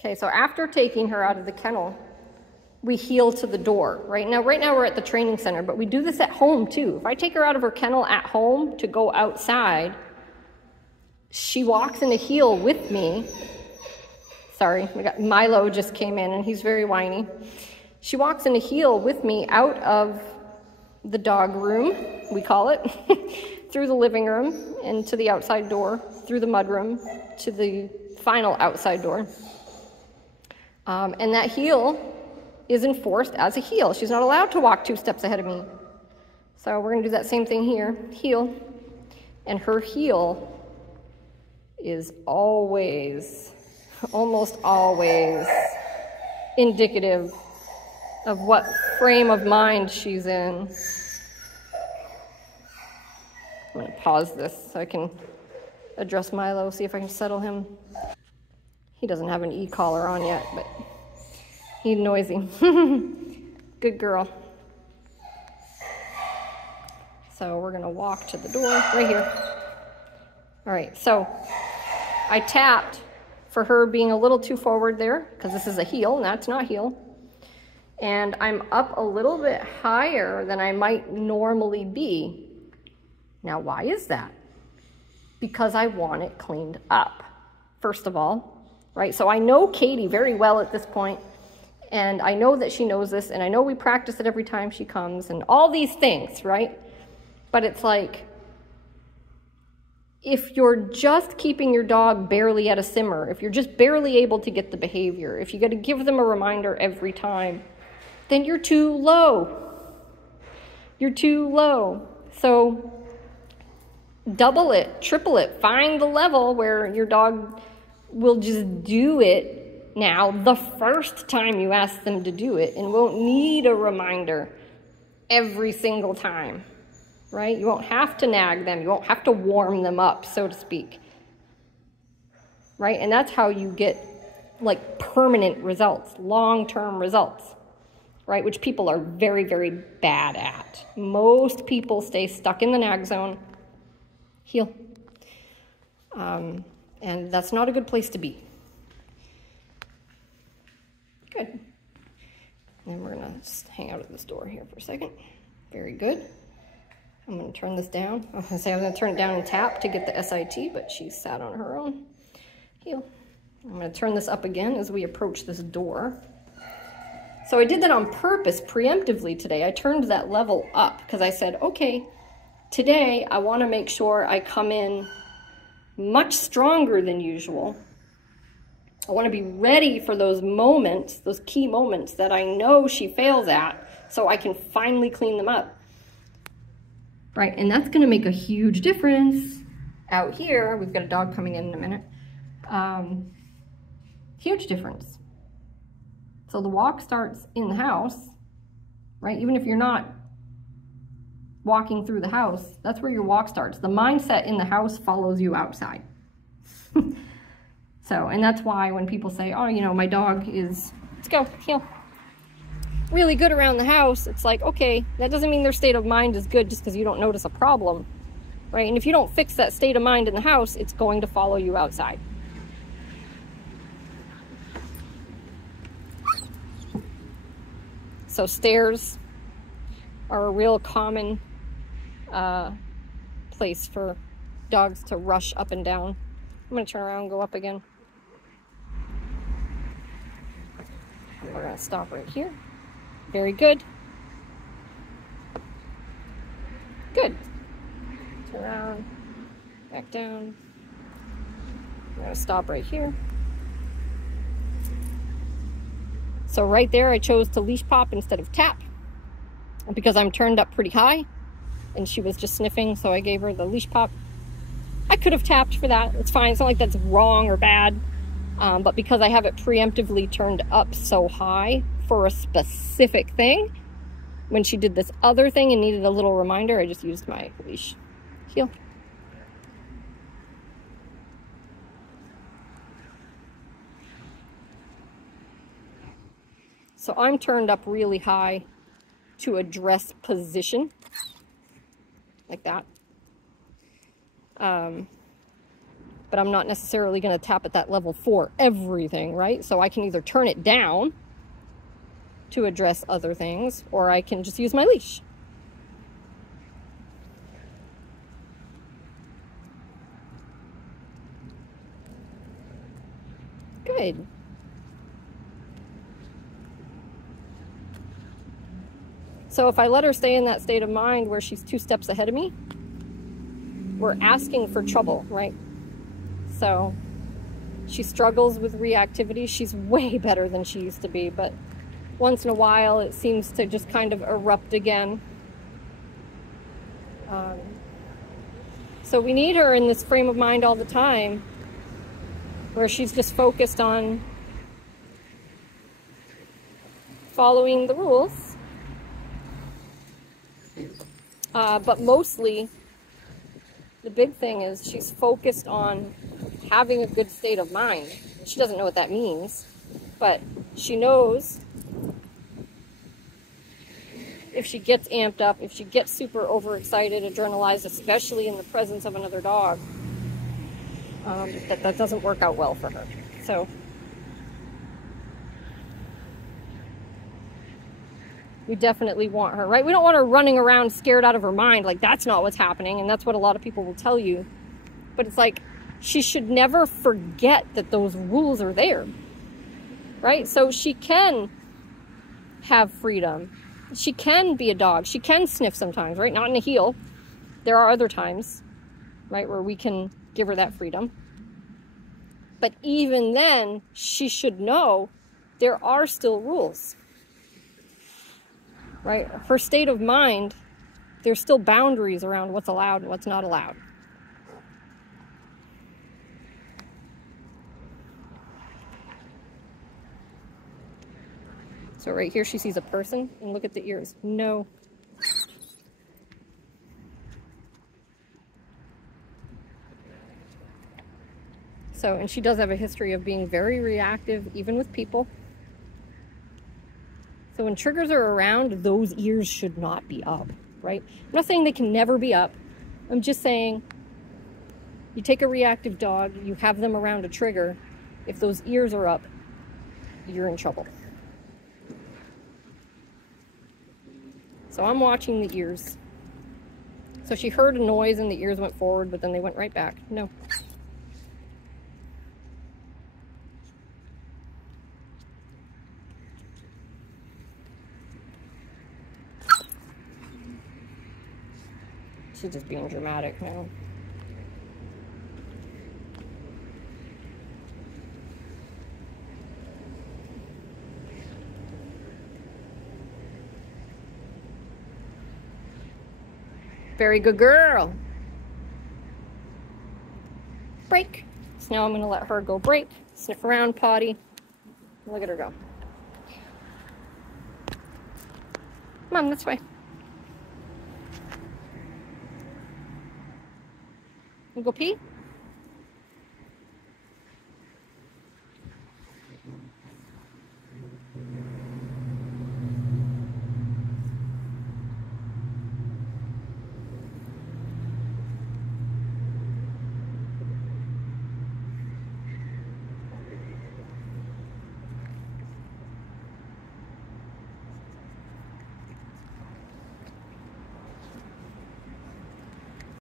Okay, so after taking her out of the kennel, we heel to the door. Right now we're at the training center, but we do this at home too. If I take her out of her kennel at home to go outside, she walks in a heel with me. Sorry, Milo just came in and he's very whiny. She walks in a heel with me out of the dog room, we call it, through the living room and to the outside door, through the mud room to the final outside door. And that heel is enforced as a heel. She's not allowed to walk 2 steps ahead of me. So we're gonna do that same thing here, heel. And her heel is always, almost always indicative of what frame of mind she's in. I'm gonna pause this so I can address Milo, see if I can settle him. He doesn't have an e-collar on yet, but he's noisy. Good girl. So we're gonna walk to the door right here. All right, so I tapped for her being a little too forward there, because this is a heel, and that's not heel. And I'm up a little bit higher than I might normally be. Now, why is that? Because I want it cleaned up, first of all, right? So I know Katie very well at this point, and I know that she knows this, and I know we practice it every time she comes, and all these things, right? But it's like, if you're just keeping your dog barely at a simmer, if you're just barely able to get the behavior, if you got to give them a reminder every time, then you're too low. You're too low. So double it, triple it, find the level where your dog will just do it now the first time you ask them to do it and won't need a reminder every single time, right? You won't have to nag them. You won't have to warm them up, so to speak, right? And that's how you get like permanent results, long-term results, right? Which people are very, very bad at. Most people stay stuck in the nag zone. Heel. And that's not a good place to be. Good. And we're gonna just hang out at this door here for a second. Very good. I'm gonna turn this down. I was gonna say I was gonna turn it down and tap to get the SIT, but she sat on her own. Heel. I'm gonna turn this up again as we approach this door. So I did that on purpose, preemptively today. I turned that level up because I said, okay, today I wanna make sure I come in much stronger than usual. I wanna be ready for those moments, those key moments that I know she fails at, so I can finally clean them up. Right, and that's gonna make a huge difference out here. We've got a dog coming in a minute. Huge difference. So the walk starts in the house, right? Even if you're not walking through the house, that's where your walk starts. The mindset in the house follows you outside. So, and that's why when people say, oh, you know, my dog is, let's go, heel, really good around the house, it's like, okay, that doesn't mean their state of mind is good just because you don't notice a problem, right? And if you don't fix that state of mind in the house, it's going to follow you outside. So stairs are a real common place for dogs to rush up and down. I'm gonna turn around and go up again. We're gonna stop right here. Very good. Good. Turn around, back down. I'm gonna stop right here. So right there, I chose to leash pop instead of tap because I'm turned up pretty high and she was just sniffing, so I gave her the leash pop. I could have tapped for that. It's fine. It's not like that's wrong or bad. But because I have it preemptively turned up so high for a specific thing, when she did this other thing and needed a little reminder, I just used my leash. Heel. So I'm turned up really high to address position, like that. but I'm not necessarily going to tap at that level for everything, right? So I can either turn it down to address other things, or I can just use my leash. Good. So if I let her stay in that state of mind where she's 2 steps ahead of me, we're asking for trouble, right? So she struggles with reactivity. She's way better than she used to be, but once in a while it seems to just kind of erupt again. So we need her in this frame of mind all the time where she's just focused on following the rules. But mostly, the big thing is she's focused on having a good state of mind. She doesn't know what that means, but she knows if she gets amped up, if she gets super overexcited, adrenalized, especially in the presence of another dog, that doesn't work out well for her. So we definitely want her, right? We don't want her running around scared out of her mind. Like, that's not what's happening, and that's what a lot of people will tell you. But it's like, she should never forget that those rules are there, right? So she can have freedom. She can be a dog. She can sniff sometimes, right? Not in a heel. There are other times, right, where we can give her that freedom. But even then, she should know there are still rules, right? Her state of mind, there's still boundaries around what's allowed and what's not allowed. So right here, she sees a person, and look at the ears. No. So, and she does have a history of being very reactive, even with people. So when triggers are around, those ears should not be up, right? I'm not saying they can never be up. I'm just saying you take a reactive dog, you have them around a trigger. If those ears are up, you're in trouble. So I'm watching the ears. So she heard a noise and the ears went forward, but then they went right back. No. She's just being dramatic now. Very good girl. Break. So now I'm going to let her go break, sniff around, potty. Look at her go. Mom, this way. You go pee?